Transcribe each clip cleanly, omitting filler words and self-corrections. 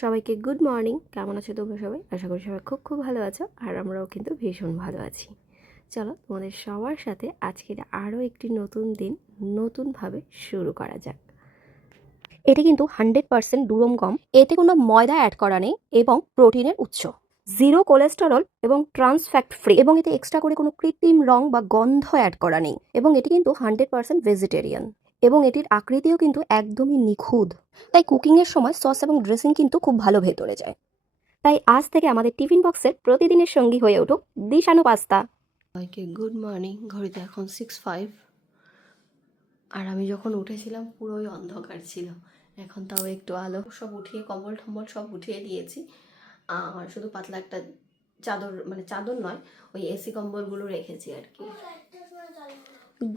সবাইকে good morning. কেমন আছো তোমরা সবাই? আশা করি সবাই খুব খুব ভালো আছো, আর আমরাও কিন্তু ভীষণ ভালো আছি। চলো তোমাদের সবার সাথে আজকের আরও একটি নতুন দিন নতুনভাবে শুরু করা যাক। এটি কিন্তু 100% দুরম গম, এতে কোনো ময়দা অ্যাড করা নেই এবং প্রোটিনের উৎস, জিরো কোলেস্টেরল এবং ট্রান্স ফ্যাট ফ্রি, এবং এতে এক্সট্রা করে কোনো কৃত্রিম রং বা গন্ধ অ্যাড করা নেই, এবং এটি কিন্তু 100% ভেজিটেরিয়ান, এবং এটির আকৃতিও কিন্তু একদমই নিখুঁত। তাই কুকিংয়ের সময় সস এবং ড্রেসিং কিন্তু খুব ভালো ভেতরে যায়। তাই আজ থেকে আমাদের টিফিন বক্সের প্রতিদিনের সঙ্গী হয়ে উঠুক দিশানো পাস্তা। সবাইকে গুড মর্নিং। ঘড়িতে এখন 6:05, আর আমি যখন উঠেছিলাম পুরোই অন্ধকার ছিল। এখন তাও একটু আলো, সব উঠিয়ে কম্বল টম্বল সব উঠিয়ে দিয়েছি। আর শুধু পাতলা একটা চাদর, মানে চাদর নয়, ওই এসি কম্বলগুলো রেখেছি আর কি।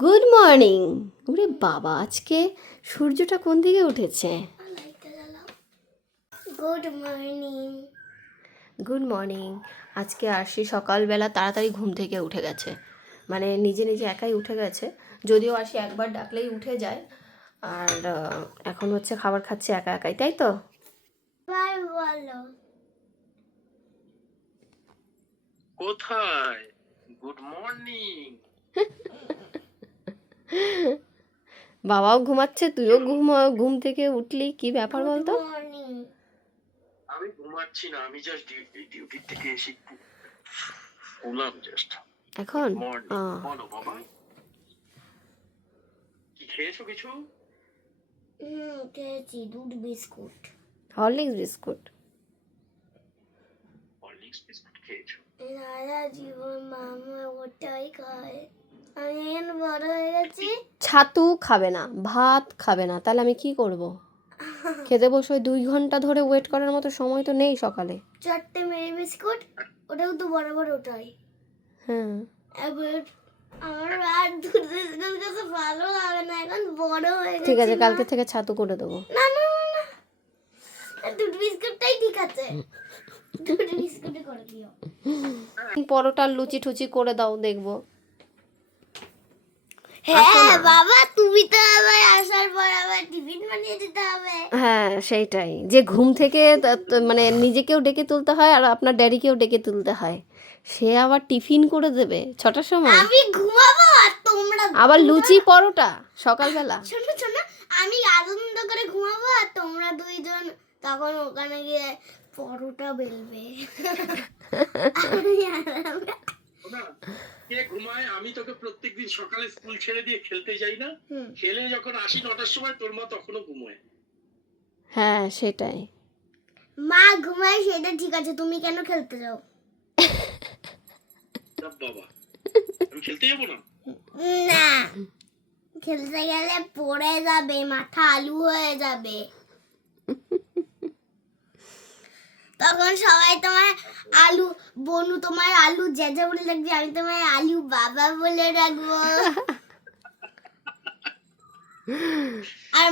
Good morning. ওরে বাবা, আজকে সূর্যটা কোন দিকে উঠেছে? Good morning. Good morning. আজকে আরশি সকালবেলা তাড়াতাড়ি ঘুম থেকে উঠে গেছে, মানে নিজে নিজে একাই উঠে গেছে। যদিও আরশি একবার ডাকলেই উঠে যায়, আর এখন হচ্ছে খাবার খাচ্ছে একা একাই, তাই তো? বাই বলো। কোথায়? Good morning. বাবাও ঘুমাচ্ছে, তুইও ঘুম থেকে উঠলি, কি ব্যাপার বলতো? Good morning. আমি ঘুমাচ্ছি না, আমি জাস্ট ডিউটি থেকে এসে শুলাম জাস্ট। এখন মর্নিং। বলো বাবা, কি খেয়েছো কিছু? খেয়েছি দুধ biscuit. Horlicks biscuit? Horlicks biscuit খেয়েছো? সারা জীবন মামা ওটাই খায়। আমি এখন বড় হয়ে গেছি। ছাতু খাবে না, ভাত খাবে না, তাহলে আমি কি করব? খেতে বসে 2 ঘন্টা ধরে ওয়েট করার মতো সময় তো নেই সকালে। 4টে মেরি বিস্কুট, ওটাও তো বড় বড় ওটাই। হ্যাঁ, এবার আমার আর দুধ বিস্কুট কাছে ভালো লাগে না, এখন বড় হয়ে গেছি। ঠিক আছে, না। কালকে থেকে ছাতু করে দেবো। না না না না, দুধ বিস্কুটটাই ঠিক আছে। দুধ বিস্কুটই করে দিও। পরোটা লুচি টুচি করে দাও, দেখবো। হ্যাঁ বাবা, তুমি তো আবার আসার পর আবার টিফিন বানিয়ে দিতে হবে। হ্যাঁ, সেইটাই, যে ঘুম থেকে মানে নিজেকেও ডেকে তুলতে হয় আর আপনার ড্যাডিকেও ডেকে তুলতে হয়। সে আবার টিফিন করে দেবে 6টার সময়, আমি ঘুমাবো আর তোমরা আবার লুচি পরোটা সকালবেলা। শোনো শোনো, আমি আনন্দ করে ঘুমাবো আর তোমরা দুইজন তখন ওখানে গিয়ে পরোটা বেলবে। আমি আরামে- না, কে ঘুমায়? আমি তোকে প্রত্যেকদিন সকালে স্কুল ছেড়ে দিয়ে খেলতে যাই না? খেলে যখন আসি 9টার সময়, তোর মা তখনও ঘুমোয়। হ্যাঁ, সেটাই। মা ঘুমায় সেটা ঠিক আছে, তুমি কেন খেলতে যাও? বাবা, আমি খেলতে যাবো না? না, খেলতে গেলে পড়ে যাবে, মাথা আলু হয়ে যাবে। তখন সবাই তোমার আলু বনু, তোমার আলু জেজা বলে ডাকবে, আমি তোমার আলু বাবা বলে ডাকবো। আর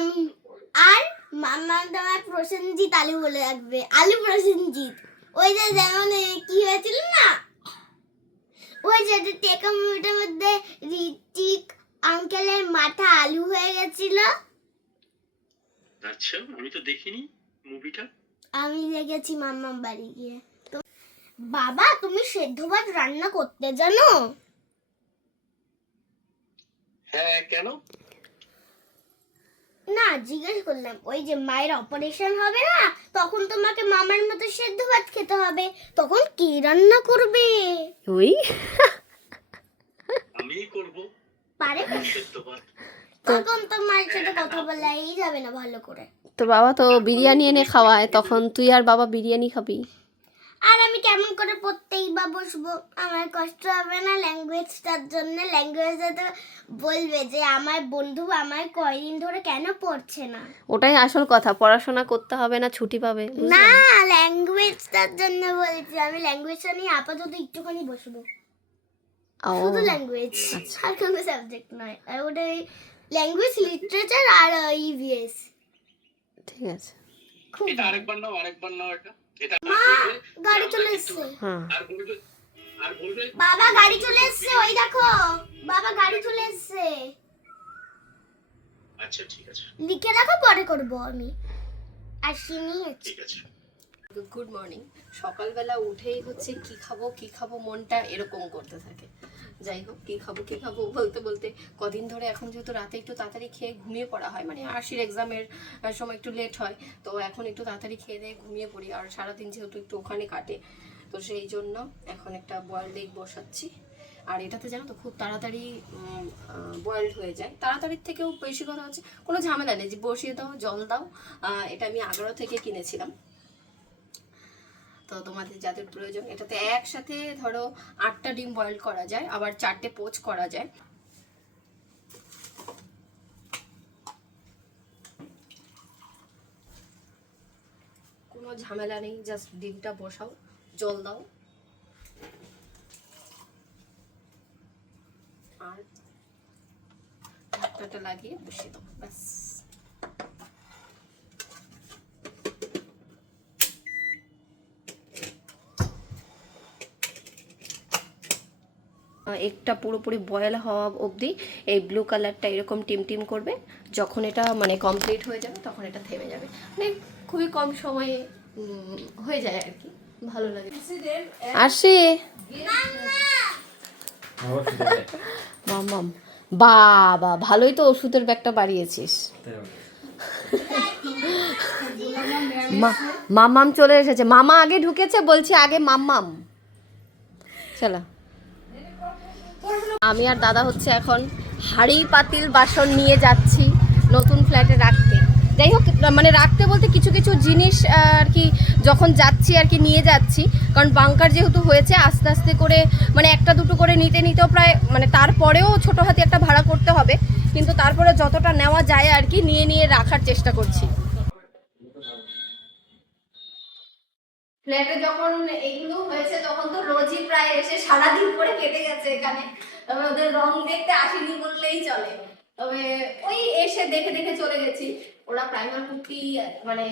আর মামা তোমার প্রসেনজিৎ আলু বলে রাখবে, আলু প্রসেনজিৎ। ওই যে যেমন কি হয়েছিল না, ওই যে টেকা মুভিটার মধ্যে ঋতিক আঙ্কেলের মাথা আলু হয়ে গেছিল। আচ্ছা, আমি তো দেখিনি মুভিটা। আমি দেখেছি মাম্মার বাড়ি গিয়ে। তো বাবা, তুমি সেদ্ধ ভাত রান্না করতে জানো? হ্যাঁ, কেন? না, জিজ্ঞেস করলাম। ওই যে মায়ের অপারেশন হবে না, তখন তোমাকে মামার মতো সেদ্ধ ভাত খেতে হবে, তখন কে রান্না করবে? ওই আমিই করব পারে না? সেদ্ধ ভাত। তখন তো মায়ের সাথে কথা বলাই যাবে না ভালো করে। তোর বাবা তো বিরিয়ানি এনে খাওয়ায়, তখন তুই আর বাবা বিরিয়ানি খাবি। আর আমি কেমন করে পড়তেই বা বসবো? আমার কষ্ট হবে না ল্যাঙ্গুয়েজটার জন্য? ল্যাঙ্গুয়েজে তো বলবে যে আমার বন্ধু আমার কয়দিন ধরে কেন পড়ছে না। ওটাই আসল কথা, পড়াশোনা করতে হবে না, ছুটি পাবে, বুঝলে? না, ল্যাঙ্গুয়েজটার জন্য বলছি। আমি ল্যাঙ্গুয়েজটা নিয়ে আপাতত একটুখানি বসবো, ও, শুধু ল্যাঙ্গুয়েজ, আর কোনো সাবজেক্ট নয়। আর ওটাই ল্যাঙ্গুয়েজ, লিটারেচার আর ইভিএস। ঠিক আছে। খুব এটা আরেকবার নাও এটা। এটা মা, গাড়ি চলে এসছে। হ্যাঁ, আর বলবে বাবা গাড়ি চলে এসছে, ওই দেখো বাবা গাড়ি চলে এসছে। আচ্ছা ঠিক আছে, লিখে রাখো, পরে করবো আমি। আর চিনি ঠিক আছে। Good morning. সকালবেলা উঠেই হচ্ছে কি খাবো মনটা এরকম করতে থাকে। যাই হোক, কি খাবো বলতে বলতে কদিন ধরে এখন যেহেতু রাতে একটু তাড়াতাড়ি খেয়ে ঘুমিয়ে পড়া হয়, মানে আরশির এক্সামের সময় একটু লেট হয়, তো এখন একটু তাড়াতাড়ি খেয়ে দিয়ে ঘুমিয়ে পড়ি। আর সারাদিন যেহেতু একটু ওখানে কাটে, তো সেই জন্য এখন একটা বয়েলড এগ বসাচ্ছি। আর এটাতে জানো তো খুব তাড়াতাড়ি বয়েলড হয়ে যায়। তাড়াতাড়ির থেকেও বেশি কথা হচ্ছে কোনো ঝামেলা নেই, যে বসিয়ে দাও, জল দাও। এটা আমি 11 থেকে কিনেছিলাম। তো তোমাদের যাদের প্রয়োজন, এটাতে একসাথে ধরো 8টা ডিম বয়েল করা যায়, আবার 4টে পোচ করা যায়। কোনো ঝামেলা নেই, জাস্ট ডিমটা বসাও, জল দাও, আর ঢাকনাটা লাগিয়ে বসিয়ে দাও, ব্যাস। একটা পুরোপুরি বয়েল হওয়া অবধি এই ব্লু কালারটা এরকম টিম করবে। যখন এটা মানে কমপ্লিট হয়ে যাবে তখন এটা থেমে যাবে, মানে খুবই কম সময়ে হয়ে যায় আর কি, ভালো লাগে। আসি মাম্মাম, বাবা ভালোই তো ওষুধের ব্যাগটা বাড়িয়েছিস। মাম্মাম চলে এসেছে, মামা আগে ঢুকেছে, বলছি আগে মাম্মাম। চলো, আমি আর দাদা হচ্ছে এখন হাঁড়ি পাতিল বাসন নিয়ে যাচ্ছি নতুন ফ্ল্যাটে রাখতে। যাই হোক, মানে রাখতে বলতে কিছু কিছু জিনিস আর কি যখন যাচ্ছি আর কি নিয়ে যাচ্ছি, কারণ বাংকার যেহেতু হয়েছে আস্তে আস্তে করে মানে একটা দুটো করে নিতেও প্রায় মানে তারপরেও ছোটো হাতি একটা ভাড়া করতে হবে, কিন্তু তারপরে যতটা নেওয়া যায় আর কি নিয়ে রাখার চেষ্টা করছি। ফ্ল্যাটে যখন এগুলো হয়েছে তখন তো রোজই প্রায় এসে সারাদিন করে কেটে গেছে এখানে, তবে ওদের রং দেখতে আসেনি বললেই চলে। তবে ওই এসে দেখে চলে গেছি। ওরা প্রাইমার পুট্টি মানে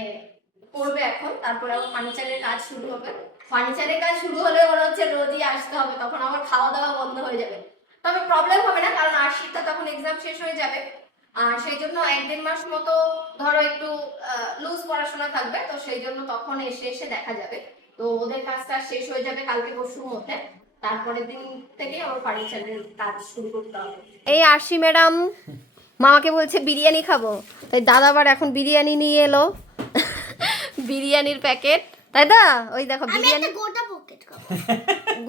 করবে এখন, তারপরে আবার ফার্নিচারের কাজ শুরু হবে। ফার্নিচারের কাজ শুরু হলে ওরা হচ্ছে রোজই আসতে হবে, তখন আমার খাওয়া দাওয়া বন্ধ হয়ে যাবে। তবে প্রবলেম হবে না, কারণ আশিটা তখন এক্সাম শেষ হয়ে যাবে। আর সেই জন্য 1-1.5 মাস মতো ধরো একটু লুজ পড়াশোনা থাকবে, তো সেই জন্য তখন এসে দেখা যাবে। তো ওদের কাজটা শেষ হয়ে যাবে কালকে পরশুর মধ্যে, তারপরের দিন থেকে আমার ফার্নিচারের কাজ শুরু করতে হবে। এই আরশি ম্যাডাম মামাকে বলছে বিরিয়ানি খাবো, তাই দাদা আবার এখন বিরিয়ানি নিয়ে এলো, বিরিয়ানির প্যাকেট, তাই না? ওই দেখো বিরিয়ানি,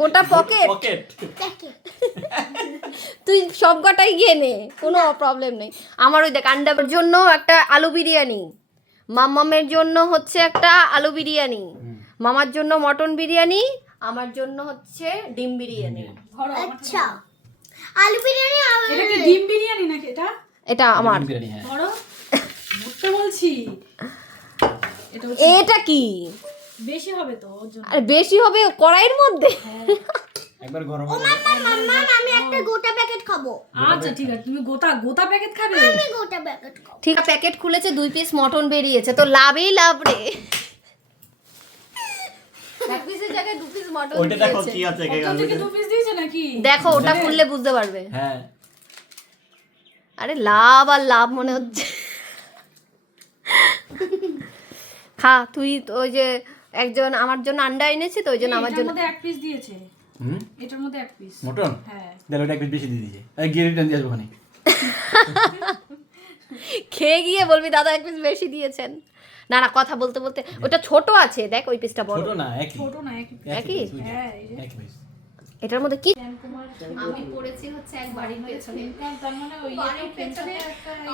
গোটা পকেট তুই সব কটাই গিয়ে নে, কোনো প্রবলেম নেই আমার। ওই দেখ আন্ডার জন্য একটা আলু বিরিয়ানি, মামামের জন্য হচ্ছে একটা আলু বিরিয়ানি, মামার জন্য মটন বিরিয়ানি, আমার জন্য হচ্ছে ডিম বিরিয়ানি। আচ্ছা, আলু বিরিয়ানি। এটা কি ডিম বিরিয়ানি নাকি? এটা আমার বড় মুখটা বলছি। এটা কি বেশি হবে তো ওর জন্য। আরে বেশি হবে কড়াইয়ের মধ্যে। একবার গরম ও মাম্মা আমি একটা গোটা প্যাকেট খাবো। আচ্ছা ঠিক আছে, তুমি গোটা প্যাকেট খাবে? আমি গোটা প্যাকেট খাবো। ঠিক আছে, প্যাকেট খুলেছে, 2 পিস মটন বেরিয়েছে, তো লাভই লাভ রে। এক পিসের জায়গায় 2 পিস মটন ওটা দেখো দিয়েছে। কি আছে কে ওটা থেকে 2 পিস দিয়েছে নাকি? দেখো ওটা খুললে বুঝতে পারবে। হ্যাঁ, আরে লাভ আর লাভ মনে হচ্ছে। খা তুই, ওই যে একজন আমার জন্য আন্ডা এনেছে, তো ওই জন্য আমার জন্য 1 পিস দিয়েছে। এটার মধ্যে 1 পিস মটন। হ্যাঁ, তাহলে ওটা এক পিস বেশি দিয়ে দিয়েছে। এই গিয়ে রিটার্ন দিয়ে আসবো ওখানে। খেয়ে গিয়ে বলবি দাদা 1 পিস বেশি দিয়েছেন। না কথা বলতে ওটা ছোট আছে, দেখ ওই পিসটা বড়। ছোট না, একই। ছোট না, একই। একই? হ্যাঁ, একই পিস। এটার মধ্যে কি কুমার আমি পড়েছি হচ্ছে এক বাড়ির পেছনে, তার মানে ওই বাড়ির পেছনে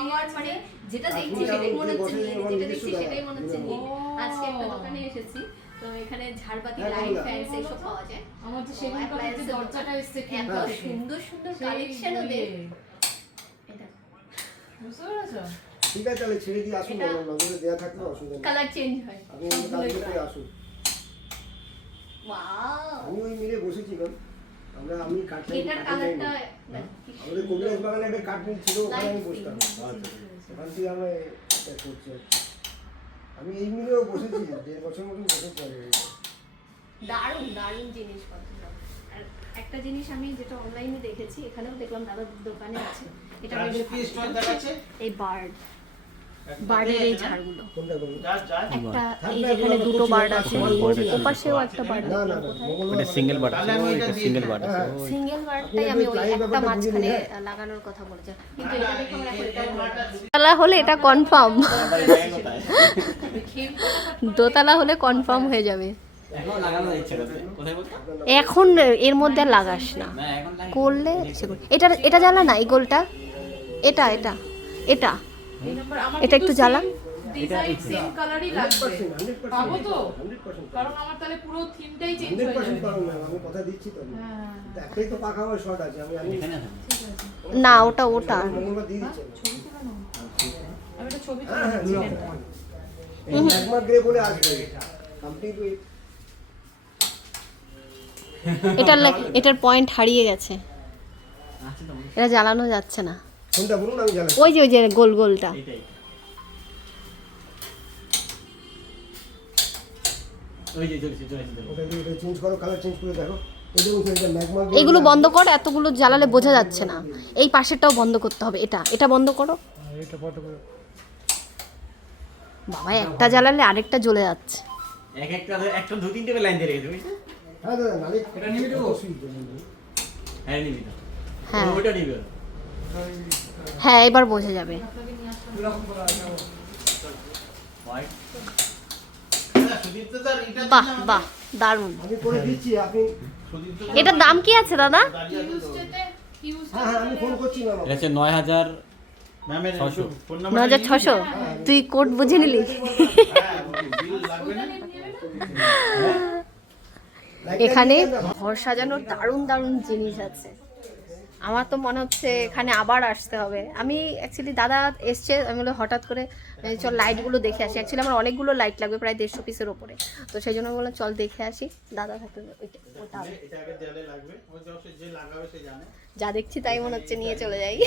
আমার মানে যেটা দেখছি সেটাই মনে হচ্ছে নিয়ে, যেটা দেখছি সেটাই মনে হচ্ছে নিয়ে। আজকে একটা দোকানে এসেছি, তো এখানে ঝাড়বাতি, লাইট, ফ্যান এইসব পাওয়া যায়। আমার তো সেদিন কাছে দরজাটা এসছে কি এত সুন্দর কালেকশন ওদের। এটা বুঝতে পেরেছো? ঠিক আছে, তাহলে ছেড়ে দিয়ে আসুন, নজরে দেয়া থাকলে অসুবিধা নেই। কালার চেঞ্জ হয়। আপনি কালকে করে আসুন। ওয়াও, আমি ওই মিলে বসেছি, কারণ আমি কাটলাম। এটার কালারটা আমাদের কবিরাজ বাগানে একটা কাটমিল ছিল, ওখানে আমি বসতাম। ওখান থেকে আমি এটা করছি। আমি এই মিলেও বসেছি, 1.5 বছর মতো বসেছি আমি। দারুণ জিনিসপত্র। আর একটা জিনিস আমি যেটা অনলাইনে দেখেছি, এখানেও দেখলাম দাদার দোকানে আছে, এটা বেশ এই বার্ড বার্ডের এই ঝাড়গুলো কোনটা করবো? একটা এই যেখানে দুটো বার্ড আছে ওপাশেও একটা বার্ড না না না ওটা সিঙ্গেল বাট এটা সিঙ্গেল বাট সিঙ্গেল বার্ডটাই আমি ওই একটা মাঝখানে লাগানোর কথা বলেছি কিন্তু এটা দেখে আমার এখন এটাই মনে হয়। দোতলা হলে এটা কনফার্ম, দোতলা হলে কনফার্ম হয়ে যাবে। এখন লাগানো ইচ্ছে করছে কোথায় বলতো এখন এর মধ্যে আর লাগাস না, না এখন লাগে করলে এটা এটা জ্বালা না, এই গোলটা এটা এটা এটা এই নাম্বার আমার এটা একটু জ্বালা। ডিজাইন সেম কালারই লাগবে 100% পাবো তো 100% কারণ আমার তাহলে পুরো থিমটাই চেঞ্জ হয়ে 100% যাবে। পারো না, আমি কথা দিচ্ছি তো। হ্যাঁ একটাই তো পাকা আমার শর্ট আছে, আমি এখানে আছে না ওটা ওটা মঙ্গলবার দিয়ে দিচ্ছি। ছবি তুলে নাও। আমি একটা ছবি হ্যাঁ হ্যাঁ তুলে এই ম্যাগমা গ্রে বলে আসবে কমপ্লিট উইথ এটার পয়েন্ট হারিয়ে গেছে, আছে তো এটা জ্বালানো যাচ্ছে না। কোনটা বলুন আমি জানাই। ওই যে গোল গোলটা এইটাই ওই যে চলছে চলছে ওটা দিয়ে ওটা চেঞ্জ করো, কালার চেঞ্জ করে দেখো। এই দেখুন এটা ম্যাগমা গ্রে। এগুলো বন্ধ কর, এতগুলো জ্বালালে বোঝা যাচ্ছে না। এই পাশেরটাও বন্ধ করতে হবে, এটা এটা বন্ধ করো। এটা ফটো করে বাবা একটা জ্বালালে আরেকটা জ্বলে যাচ্ছে। এক একটা একটা দু তিনটে লাইন দিয়ে রেখেছে বুঝছো হ্যাঁ দাদা নালে এটা নিবি তো? হ্যাঁ নিবি না হ্যাঁ ওটা নিবি হ্যাঁ এবার বোঝা যাবে। হোয়াইট বাহ বাহ দারুণ। আমি করে দিচ্ছি, আপনি এটার দাম কি আছে দাদা? কিউজডেতে কিউজডে হ্যাঁ হ্যাঁ আমি ফোন করছি ম্যাম। এটা হচ্ছে 9000 ম্যামের 9600। তুই কোড বুঝে নিলি? এখানে ঘর সাজানোর দারুণ দারুণ জিনিস আছে। আমার তো মনে হচ্ছে এখানে আবার আসতে হবে। আমি অ্যাকচুয়ালি দাদা এসছে, আমি বলে হঠাৎ করে চল লাইটগুলো দেখে আসি। অ্যাকচুয়ালি আমার অনেকগুলো লাইট লাগবে, প্রায় 150 পিসের ওপরে। তো সেই জন্য বললাম চল দেখে আসি। দাদা থাকতে ওটা এটা আগে দেয়ালে লাগবে, ওই যে যে লাগাবে সে জানে। যা দেখছি তাই মনে হচ্ছে নিয়ে চলে যাই।